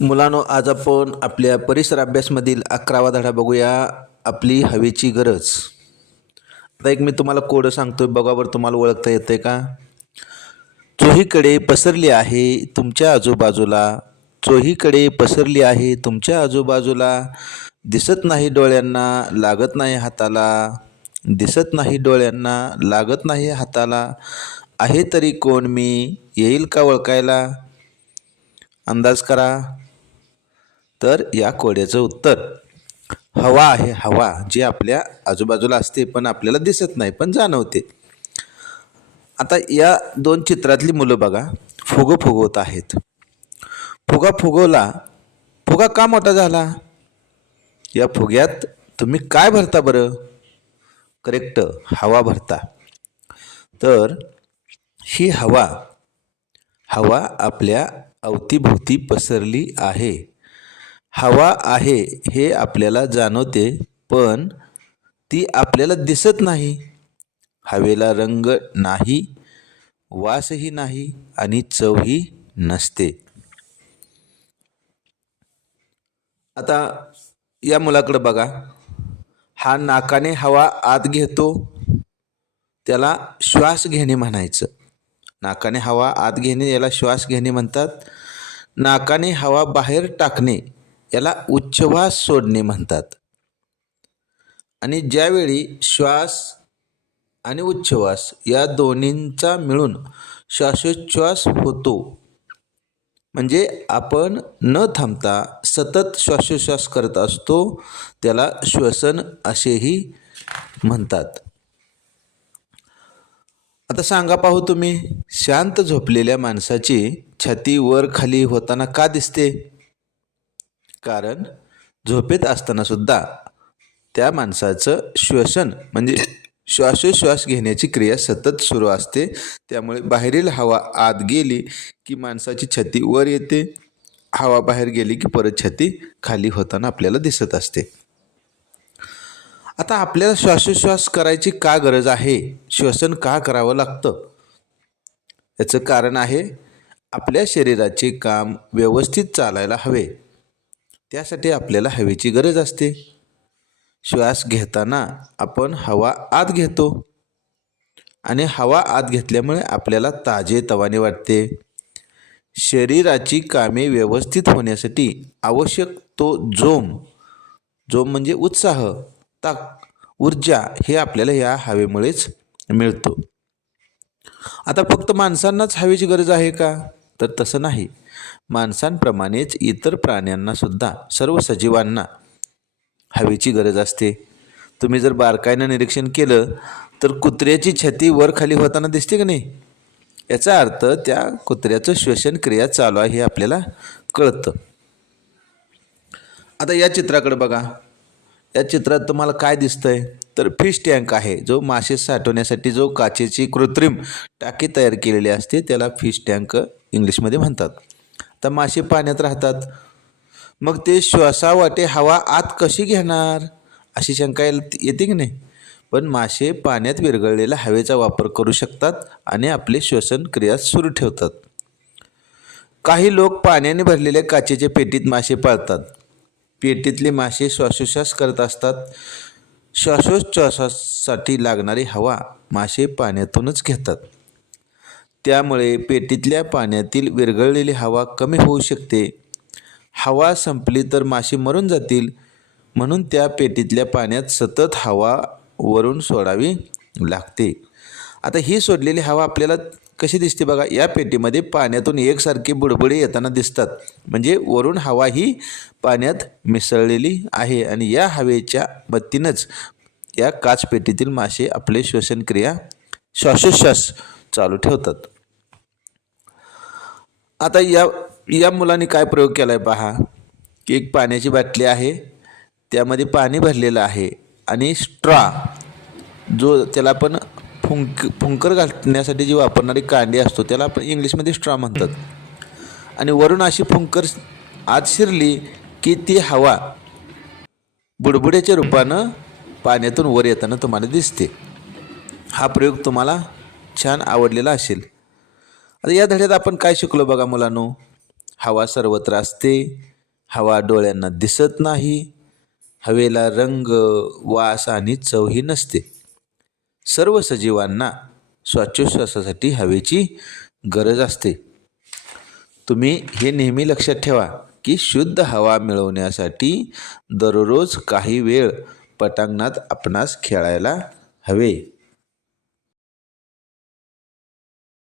मुलांनो आज आपण आपल्या परिसर अभ्यासमधील अकरावा धडा बघूया आपली हवेची गरज. आता एक मी तुम्हाला कोड सांगतोय बघावर तुम्हाला ओळखता येते का? चोहीकडे पसरली आहे तुमच्या आजूबाजूला चोहीकडे पसरली आहे तुमच्या आजूबाजूला. दिसत नाही डोळ्यांना लागत नाही हाताला. दिसत नाही डोळ्यांना लागत नाही हाताला. आहे तरी कोण मी येईल का ओळखायला? अंदाज करा. तर या कोड्याचं उत्तर. हवा आहे हवा जी आपल्या आजूबाजूला असते पण आपल्याला दिसत नाही पण जाणवते. आता या दोन चित्रातली मुलं बघा फुगं फुगवत आहेत. फुगा फुगवला फुगा का मोठा झाला? या फुग्यात तुम्ही काय भरता बरं? करेक्ट हवा भरता. तर ही हवा हवा आपल्या अवतीभोवती पसरली आहे. हवा आहे हे आपल्याला जाणवते पण ती आपल्याला दिसत नाही. हवेला रंग नाही वासही नाही आणि चवही नसते. आता या मुलाकडे बघा. हा नाकाने हवा आत घेतो त्याला श्वास घेणे म्हणायचं. नाकाने हवा आत घेणे याला श्वास घेणे म्हणतात. नाकाने हवा बाहेर टाकणे याला उच्छ्वास सोडणे म्हणतात. आणि ज्यावेळी श्वास आणि उच्छ्वास या दोन्हींचा मिळून श्वासोच्छ्वास होतो म्हणजे आपण न थांबता सतत श्वासोच्छ्वास करत असतो त्याला श्वसन असेही म्हणतात. आता सांगा पाहू तुम्ही शांत झोपलेल्या माणसाची छाती वर खाली होताना का दिसते? कारण झोपेत असताना सुद्धा त्या माणसाचं श्वसन म्हणजे श्वासोश्वास घेण्याची क्रिया सतत सुरू असते. त्यामुळे बाहेरील हवा आत गेली की माणसाची छती वर येते. हवा बाहेर गेली की परत छती खाली होताना आपल्याला दिसत असते. आता आपल्याला श्वासोश्वास करायची का गरज आहे? श्वसन का करावं लागतं? याचं कारण आहे आपल्या शरीराचे काम व्यवस्थित चालायला हवे. त्यासाठी आपल्याला हवेची गरज असते. श्वास घेताना आपण हवा आत घेतो. आणि हवा आत घेतल्यामुळे आपल्याला ताजे तवाने वाटते. शरीराची कामे व्यवस्थित होण्यासाठी आवश्यक तो जोम जोम म्हणजे उत्साह ताक ऊर्जा हे आपल्याला या हवेमुळेच मिळतो. आता फक्त माणसांनाच हवेची गरज आहे का? तर तसं नाही. माणसांप्रमाणेच इतर प्राण्यांना सुद्धा सर्व सजीवांना हवेची गरज असते. तुम्ही जर बारकाईनं निरीक्षण केलं तर कुत्र्याची छाती वर खाली होताना दिसते का नाही? याचा अर्थ त्या कुत्र्याचं श्वसन क्रिया चालू आहे हे आपल्याला कळतं. आता या चित्राकडे बघा. या चित्रात तुम्हाला काय दिसतंय? तर फिश टँक आहे जो मासे साठवण्यासाठी जो काचेची कृत्रिम टाकी तयार केलेली असते त्याला फिश टँक इंग्लिशमध्ये म्हणतात. तर मासे पाण्यात राहतात. मग ते श्वासावाटे हवा आत कशी घेणार? अशी शंका येते की नाही? पण मासे पाण्यात विरघळलेल्या हवेचा वापर करू शकतात आणि आपले श्वसन क्रिया सुरू ठेवतात. काही लोक पाण्याने भरलेल्या काचेच्या पेटीत मासे पाळतात. पेटीतले मासे श्वासोश्वास करत असतात. श्वासोच्छ्वासासाठी लागणारी हवा मासे पाण्यातूनच घेतात. त्यामुळे पेटीतल्या पाण्यातील विरघळलेली हवा कमी होऊ शकते. हवा संपली तर मासे मरून जातील म्हणून त्या पेटीतल्या पाण्यात सतत हवा वरून सोडावी लागते. आता ही सोडलेली हवा आपल्याला कशी दिसते बघा या पेटीमध्ये पाण्यातून एकसारखे बुडबुडे येताना दिसतात. म्हणजे वरून हवा ही पाण्यात मिसळलेली आहे आणि या हवेच्या मदतीनंच या काचपेटीतील मासे आपले श्वसनक्रिया श्वासोश्वास चालू ठेवतात. आता या या मुलांनी काय प्रयोग केला आहे पहा? की एक पाण्याची बाटली आहे त्यामध्ये पाणी भरलेलं आहे आणि स्ट्रॉ जो त्याला आपण फुंक फुंकर घालण्यासाठी जी वापरणारी कांडी असतो त्याला आपण इंग्लिशमध्ये स्ट्रॉ म्हणतात. आणि वरून अशी फुंकर आत शिरली की ती हवा बुडबुड्याच्या रूपानं पाण्यातून वर येताना तुम्हाला दिसते. हा प्रयोग तुम्हाला छान आवडलेला असेल. आता या धड्यात आपण काय शिकलो बघा मुलांनो? हवा सर्वत्र असते हवा डोळ्यांना दिसत नाही हवेला रंग वास आणि चवही नसते. सर्व सजीवांना श्वासोच्छ्वासासाठी हवेची गरज असते. तुम्ही हे नेहमी लक्षात ठेवा की शुद्ध हवा मिळवण्यासाठी दररोज काही वेळ पटांगणात आपणास खेळायला हवे.